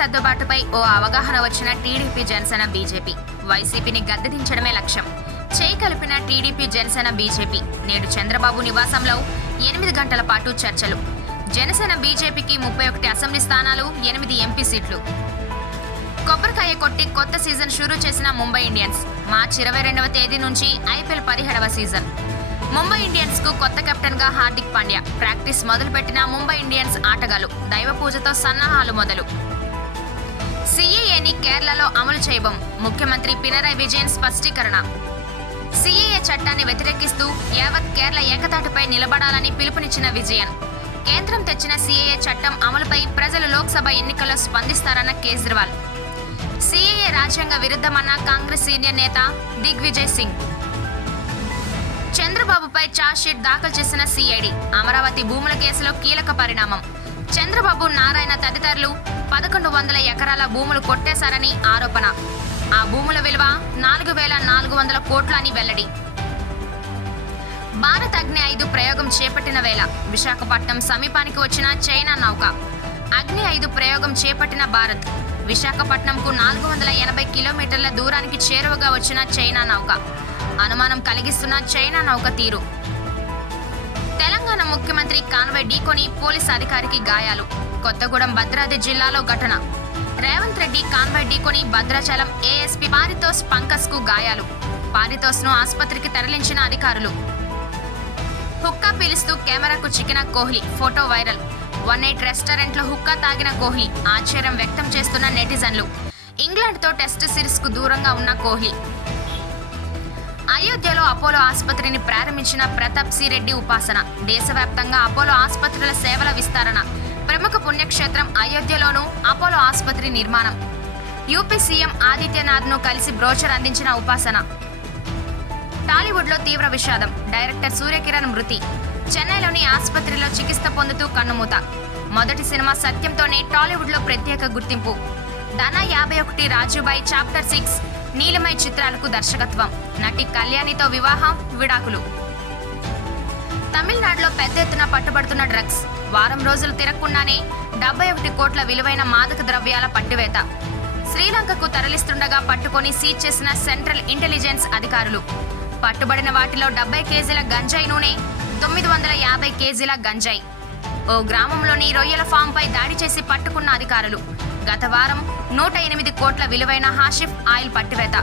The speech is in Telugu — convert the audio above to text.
సర్దుబాటుపై ఓ అవగాహన వచ్చిన టీడీపీ జనసేన బీజేపీ. వైసీపీని గద్దెదించడమే లక్ష్యం. చేయి కలిపిన టీడీపీ జనసేన బీజేపీ. నేడు చంద్రబాబు నివాసంలో ఎనిమిది గంటల పాటు చర్చలు. జనసేన బీజేపీకి ముప్పై ఒకటి అసెంబ్లీ స్థానాలు ఎనిమిది ఎంపీ సీట్లు. కొబ్బరికాయ కొట్టి కొత్త సీజన్ షురూ చేసిన ముంబై ఇండియన్స్. మార్చి ఇరవై రెండవ తేదీ నుంచి ఐపీఎల్ పదిహేడవ సీజన్. ముంబై ఇండియన్స్కు కొత్త కెప్టెన్గా హార్దిక్ పాండ్యా. ప్రాక్టీస్ మొదలుపెట్టిన ముంబై ఇండియన్స్ ఆటగాళ్ళు దైవ పూజతో సన్నాహాలు మొదలు. సీఏఏని కేరళలో అమలు చేయబం. ముఖ్యమంత్రి పినరై విజయన్ స్పష్టీకరణ. సిఏఏ చట్టాన్ని వ్యతిరేకిస్తూ యావత్ కేరళ ఏకతాటిపై నిలబడాలని పిలుపునిచ్చిన విజయన్. కేంద్రం తెచ్చిన సిఏఏ చట్టం అమలుపై ప్రజలు లోక్సభ ఎన్నికల్లో స్పందిస్తారన్న కేజ్రీవాల్. సిఏఏ రాజ్యాంగ విరుద్ధమన్న కాంగ్రెస్ సీనియర్ నేత దిగ్విజయ్ సింగ్. చంద్రబాబుపై చార్జ్షీట్ దాఖలు చేసిన సిఐడి. అమరావతి భూముల కేసులో కీలక పరిణామం. చంద్రబాబు నారాయణ తదితరులు పదకొండు వందల ఎకరాల భూములు కొట్టేశారని ఆరోపణ. ఆ భూముల విలువ నాలుగు వేల నాలుగు వందల కోట్లు అని వెల్లడి. భారత్ అగ్ని ఐదు ప్రయోగం చేపట్టిన వేళ విశాఖపట్నం సమీపానికి వచ్చిన చైనా నౌక. అగ్ని ఐదు ప్రయోగం చేపట్టిన భారత్. విశాఖపట్నంకు నాలుగు వందల ఎనభై కిలోమీటర్ల దూరానికి చేరువగా వచ్చిన చైనా నౌక. అనుమానం కలిగిస్తున్న చైనా నౌక తీరు. తెలంగాణ ముఖ్యమంత్రి కాన్వే ఢీకొని పోలీస్ అధికారికి గాయాలు. కొత్తగూడెం భద్రాద్రి జిల్లాలో ఘటన. రేవంత్ రెడ్డి కాన్వే ఢీకొని భద్రాచలం ఏఎస్పీ పారితోస్ పంకస్కు గాయాలు. పారితోస్ను ఆసుపత్రికి తరలించిన అధికారులు. హుక్కా పీలుస్తూ కెమెరాకు చిక్కిన Kohli photo viral. One eight రెస్టారెంట్లో హుక్కా తాగిన కోహ్లీ ఆశ్చర్యం వ్యక్తం చేస్తున్న నెటిజన్లు. ఇంగ్లాండ్తో టెస్ట్ సిరీస్కు దూరంగా ఉన్న కోహ్లీ. అయోధ్యలో అపోలో ఆసుపత్రిని ప్రారంభించిన ప్రతాప్ సి రెడ్డి ఉపాసన దేశవ్యాప్తంగా అపోలో ఆసుపత్రుల సేవల విస్తరణ ప్రముఖ పుణ్యక్షేత్రం అయోధ్యలోనూ అపోలో ఆసుపత్రి నిర్మాణం. యూపీ సీఎం ఆదిత్యనాథ్ను కలిసి బ్రోచర్ అందించిన ఉపాసన. టాలీవుడ్లో తీవ్ర విషాదం డైరెక్టర్ సూర్యకిరణ్ మృతి. చెన్నైలోని ఆసుపత్రిలో చికిత్స పొందుతూ కన్నుమూత. మొదటి సినిమా సత్యంతోనే టాలీవుడ్లో ప్రత్యేక గుర్తింపు. ధన యాభై ఒకటి రాజుబాయి చాప్టర్ సిక్స్ నీలమై చిత్రాలకు దర్శకత్వం. నటి కళ్యాణితో వివాహం విడాకులు. తమిళనాడులో పెద్ద ఎత్తున పట్టుబడుతున్న డ్రగ్స్. వారం రోజులు తిరగకుండానే డెబ్బై ఒకటి కోట్ల విలువైన మాదక ద్రవ్యాల పట్టివేత శ్రీలంకకు తరలిస్తుండగా పట్టుకొని సీజ్ చేసిన సెంట్రల్ ఇంటెలిజెన్స్ అధికారులు. పట్టుబడిన వాటిలో డెబ్బై కేజీల గంజాయి నూనె తొమ్మిది వందల యాభై కేజీల గంజాయి. ఓ గ్రామంలోని రొయ్యల ఫామ్పై దాడి చేసి పట్టుకున్న అధికారులు. గత వారం నూట ఎనిమిది కోట్ల విలువైన హాషిఫ్ ఆయిల్ పట్టివేత.